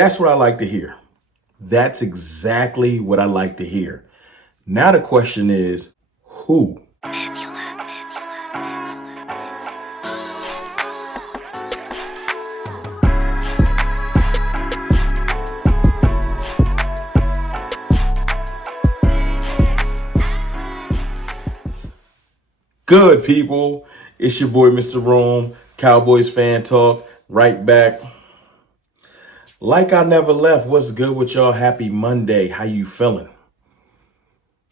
That's what I like to hear. That's exactly what I like to hear. Now the question is, who? Good people, it's your boy Mr. Rome, Cowboys fan talk, right back. Like I never left, what's good with y'all? Happy Monday, how you feeling?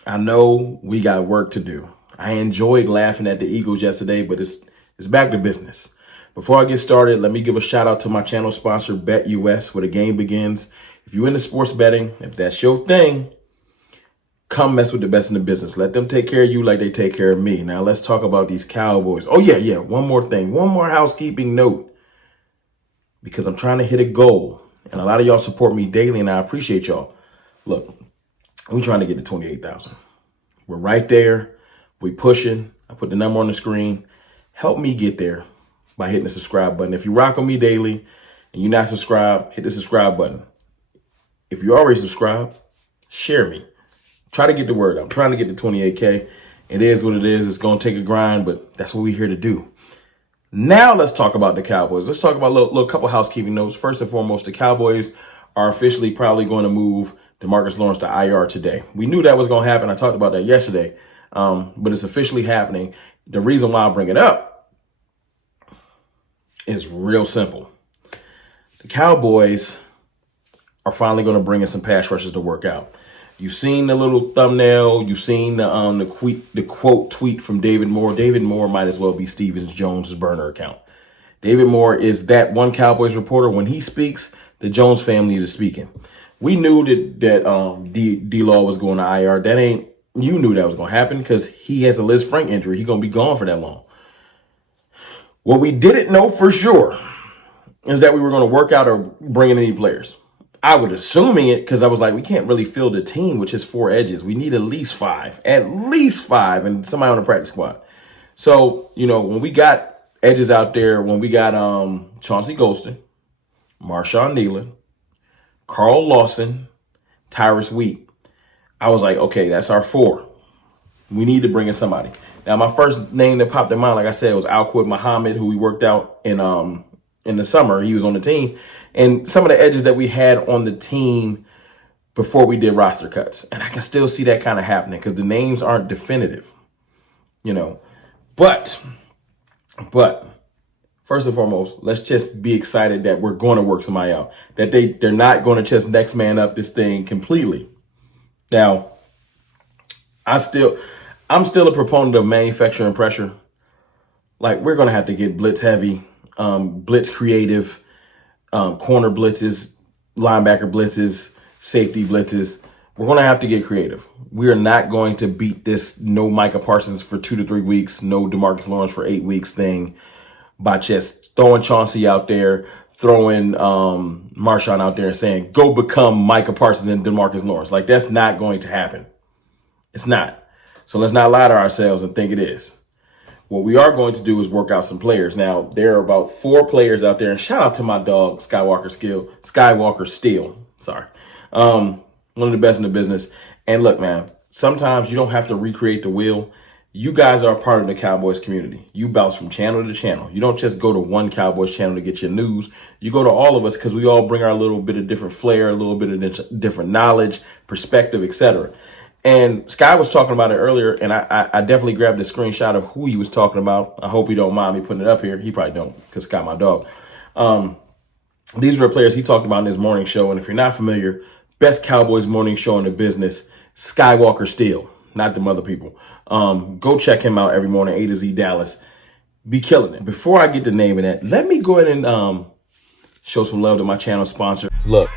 I know we got work to do. I enjoyed laughing at the Eagles yesterday, but it's back to business. Before I get started, let me give a shout out to my channel sponsor, BetUS, where the game begins. If you're into sports betting, if that's your thing, come mess with the best in the business. Let them take care of you like they take care of me. Now let's talk about these Cowboys. Oh yeah. One more thing. One more housekeeping note. Because I'm trying to hit a goal. And a lot of y'all support me daily and I appreciate y'all. Look, we're trying to get to 28,000. We're right there. We pushing. I put the number on the screen. Help me get there by hitting the subscribe button. If you rock on me daily and you're not subscribed, hit the subscribe button. If you already subscribed, share me. Try to get the word out. I'm trying to get to 28K. It is what it is. It's going to take a grind, but that's what we're here to do. Now let's talk about the Cowboys. Let's talk about a little couple housekeeping notes. First and foremost, the Cowboys are officially probably going to move Demarcus Lawrence to IR today. We knew that was going to happen. I talked about that yesterday, but it's officially happening. The reason why I bring it up is real simple. The Cowboys are finally going to bring in some pass rushers to work out. You've seen the little thumbnail. You've seen the quote tweet from David Moore. David Moore might as well be Stevens Jones' burner account. David Moore is that one Cowboys reporter. When he speaks, the Jones family is speaking. We knew that D-Law was going to IR. You knew that was going to happen because he has a Liz Frank injury. He's going to be gone for that long. What we didn't know for sure is that we were going to work out or bring in any players. I was assuming it because I was like, we can't really field a team with just 4 edges. We need at least five, and somebody on the practice squad. So, when we got edges out there, when we got Chauncey Golston, Marshawn Nealon, Carl Lawson, Tyrus Wheat, I was like, okay, that's our 4. We need to bring in somebody. Now, my first name that popped in mind, like I said, was Alquid Muhammad, who we worked out in the summer. He was on the team. And some of the edges that we had on the team before we did roster cuts. And I can still see that kind of happening because the names aren't definitive, But first and foremost, let's just be excited that we're going to work somebody out. That they're not going to just next man up this thing completely. Now, I'm still a proponent of manufacturing pressure. Like, we're going to have to get blitz heavy, blitz creative, corner blitzes, linebacker blitzes, safety blitzes. We're going to have to get creative. We are not going to beat this no Micah Parsons for 2 to 3 weeks, no Demarcus Lawrence for 8 weeks thing by just throwing Chauncey out there, throwing Marshawn out there and saying, go become Micah Parsons and Demarcus Lawrence. Like, that's not going to happen. It's not. So let's not lie to ourselves and think it is. What we are going to do is work out some players. Now, there are about 4 players out there, and shout out to my dog, Skywalker Steel. Sorry. One of the best in the business. And look, man, sometimes you don't have to recreate the wheel. You guys are a part of the Cowboys community. You bounce from channel to channel. You don't just go to one Cowboys channel to get your news. You go to all of us because we all bring our little bit of different flair, a little bit of different knowledge, perspective, etc. And Sky was talking about it earlier, and I definitely grabbed a screenshot of who he was talking about. I hope he don't mind me putting it up here. He probably don't, because Sky, my dog. These were players he talked about in his morning show. And if you're not familiar, best Cowboys morning show in the business, Skywalker Steel, not them other people. Go check him out every morning, A to Z Dallas. Be killing it. Before I get to naming that, let me go ahead and show some love to my channel sponsor. Look,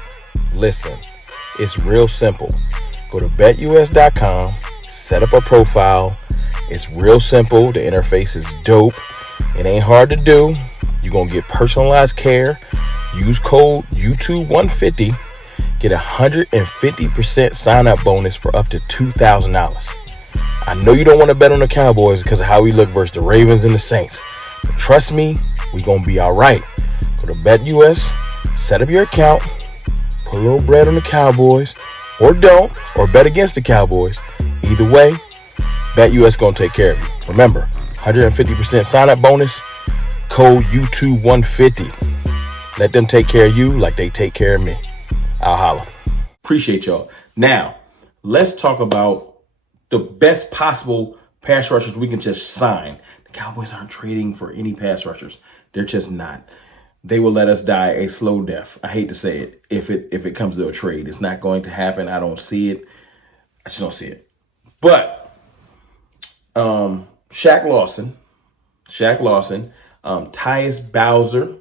listen, it's real simple. Go to betus.com, set up a profile. It's real simple. The interface is dope. It ain't hard to do. You're going to get personalized care. Use code YouTube150. Get 150% sign-up bonus for up to $2,000. I know you don't want to bet on the Cowboys because of how we look versus the Ravens and the Saints. But trust me, we going to be all right. Go to BetUS, set up your account, put a little bread on the Cowboys, or don't, or bet against the Cowboys. Either way, BetUS going to take care of you. Remember, 150% sign-up bonus, code U2 150. Let them take care of you like they take care of me. I'll holla. Appreciate y'all. Now, let's talk about the best possible pass rushers we can just sign. The Cowboys aren't trading for any pass rushers. They're just not. They will let us die a slow death. I hate to say it. If it comes to a trade, it's not going to happen. I don't see it. I just don't see it. But Shaq Lawson, Tyus Bowser.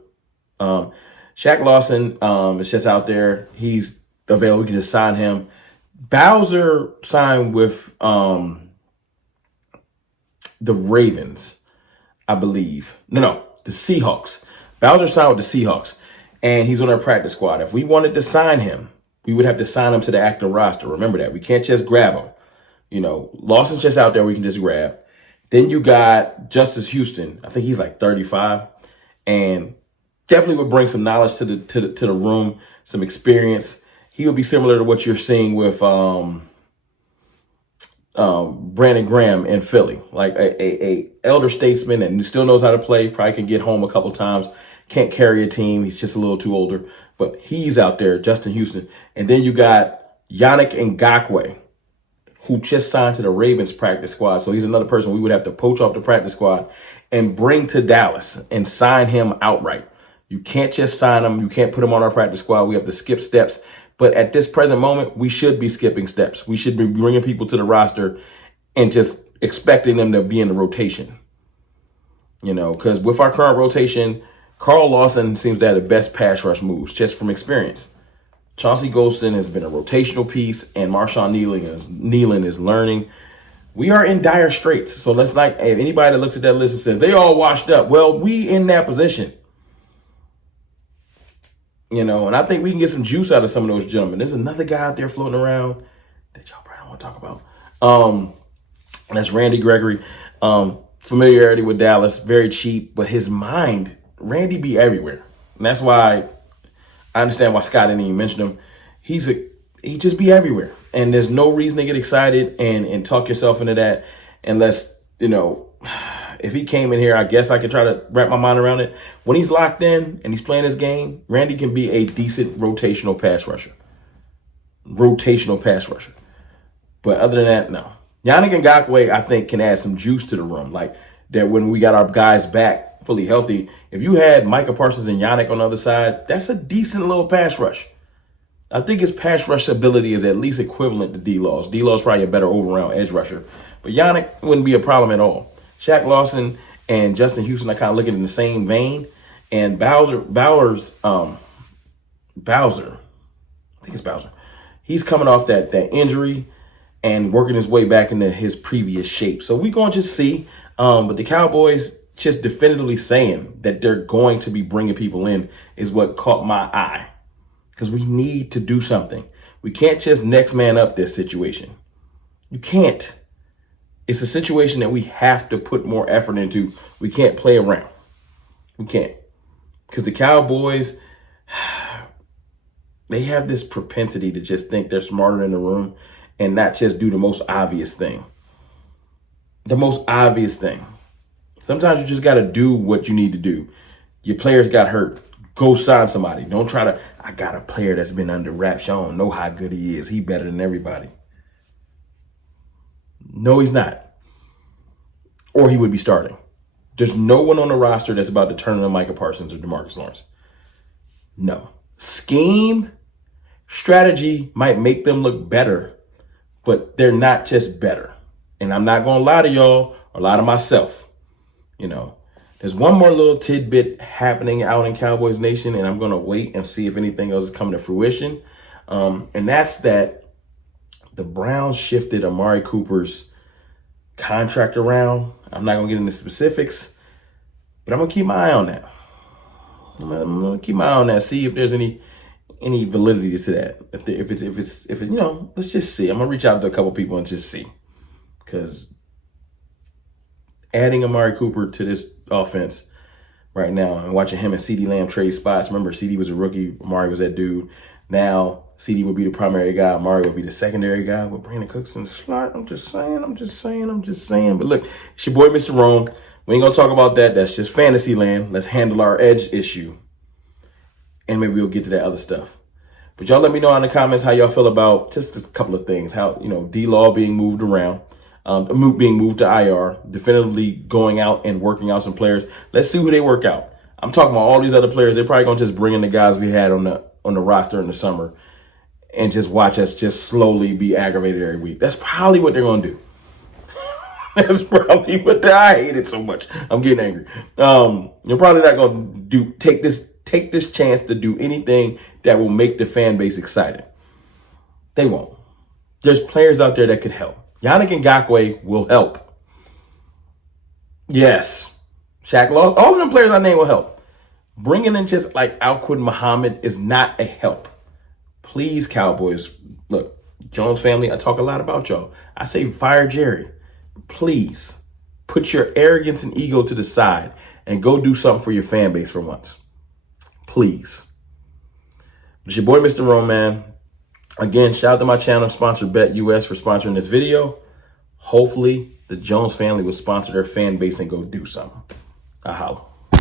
Shaq Lawson is just out there. He's available. We can just sign him. Bowser signed with the Ravens, I believe. No, the Seahawks. Bowser signed with the Seahawks, and he's on our practice squad. If we wanted to sign him, we would have to sign him to the active roster. Remember that. We can't just grab him. Lawson's just out there. We can just grab. Then you got Justice Houston. I think he's like 35, and definitely would bring some knowledge to the room, some experience. He would be similar to what you're seeing with Brandon Graham in Philly, like a elder statesman and still knows how to play. Probably can get home a couple times. Can't carry a team. He's just a little too older, but he's out there, Justin Houston. And then you got Yannick Ngakoue, who just signed to the Ravens practice squad. So he's another person we would have to poach off the practice squad and bring to Dallas and sign him outright. You can't just sign him. You can't put him on our practice squad. We have to skip steps. But at this present moment, we should be skipping steps. We should be bringing people to the roster and just expecting them to be in the rotation. Because with our current rotation, Carl Lawson seems to have the best pass rush moves just from experience. Chauncey Golston has been a rotational piece, and Marshawn Nealon is learning. We are in dire straits. So let's if anybody that looks at that list and says they all washed up, well, we in that position. And I think we can get some juice out of some of those gentlemen. There's another guy out there floating around that y'all probably don't want to talk about. That's Randy Gregory. Familiarity with Dallas, very cheap, but his mind, Randy be everywhere. And that's why I understand why Scott didn't even mention him. He just be everywhere. And there's no reason to get excited and talk yourself into that unless, if he came in here, I guess I could try to wrap my mind around it. When he's locked in and he's playing his game, Randy can be a decent rotational pass rusher. But other than that, no. Yannick Ngakoue, I think, can add some juice to the room. Like that when we got our guys back fully healthy, if you had Micah Parsons and Yannick on the other side, that's a decent little pass rush. I think his pass rush ability is at least equivalent to D-Law's. D-Law's probably a better all-around edge rusher. But Yannick wouldn't be a problem at all. Shaq Lawson and Justin Houston are kind of looking in the same vein. And Bowser, I think it's Bowser. He's coming off that injury and working his way back into his previous shape. So we're going to just see. But the Cowboys just definitively saying that they're going to be bringing people in is what caught my eye. Because we need to do something. We can't just next man up this situation. You can't. It's a situation that we have to put more effort into. We can't play around. We can't. Because the Cowboys, they have this propensity to just think they're smarter in the room and not just do the most obvious thing. The most obvious thing. Sometimes you just got to do what you need to do. Your players got hurt. Go sign somebody. Don't try to, I got a player that's been under wraps. Y'all don't know how good he is. He better than everybody. No, he's not. Or he would be starting. There's no one on the roster that's about to turn on Micah Parsons or Demarcus Lawrence. No. Scheme, strategy might make them look better, but they're not just better. And I'm not going to lie to y'all or lie to myself. There's one more little tidbit happening out in Cowboys Nation, and I'm going to wait and see if anything else is coming to fruition. And that's that the Browns shifted Amari Cooper's contract around. I'm not going to get into specifics, but I'm going to keep my eye on that. I'm going to keep my eye on that, see if there's any validity to that. If it's let's just see. I'm going to reach out to a couple people and just see. Because adding Amari Cooper to this offense right now and watching him and CeeDee Lamb trade spots. Remember, CeeDee was a rookie. Amari was that dude. Now, CD would be the primary guy. Amari would be the secondary guy with Brandon Cooks in the slot. I'm just saying. But look, it's your boy, Mr. Rome. We ain't going to talk about that. That's just fantasy land. Let's handle our edge issue. And maybe we'll get to that other stuff. But y'all let me know in the comments how y'all feel about just a couple of things. How, D-Law being moved around, being moved to IR, definitively going out and working out some players. Let's see who they work out. I'm talking about all these other players. They're probably going to just bring in the guys we had on the roster in the summer and just watch us just slowly be aggravated every week. That's probably what they're going to do. That's probably what I hate it so much. I'm getting angry. You're probably not going to take this chance to do anything that will make the fan base excited. They won't. There's players out there that could help. Yannick Ngakoue will help. Yes. Shaq Law, all of them players I named will help. Bringing in just like Alquid Muhammad is not a help. Please, Cowboys. Look, Jones family, I talk a lot about y'all. I say fire Jerry. Please put your arrogance and ego to the side and go do something for your fan base for once. Please. It's your boy, Mr. Rome, man. Again, shout out to my channel sponsor, Bet US, for sponsoring this video. Hopefully, the Jones family will sponsor their fan base and go do something. I holla.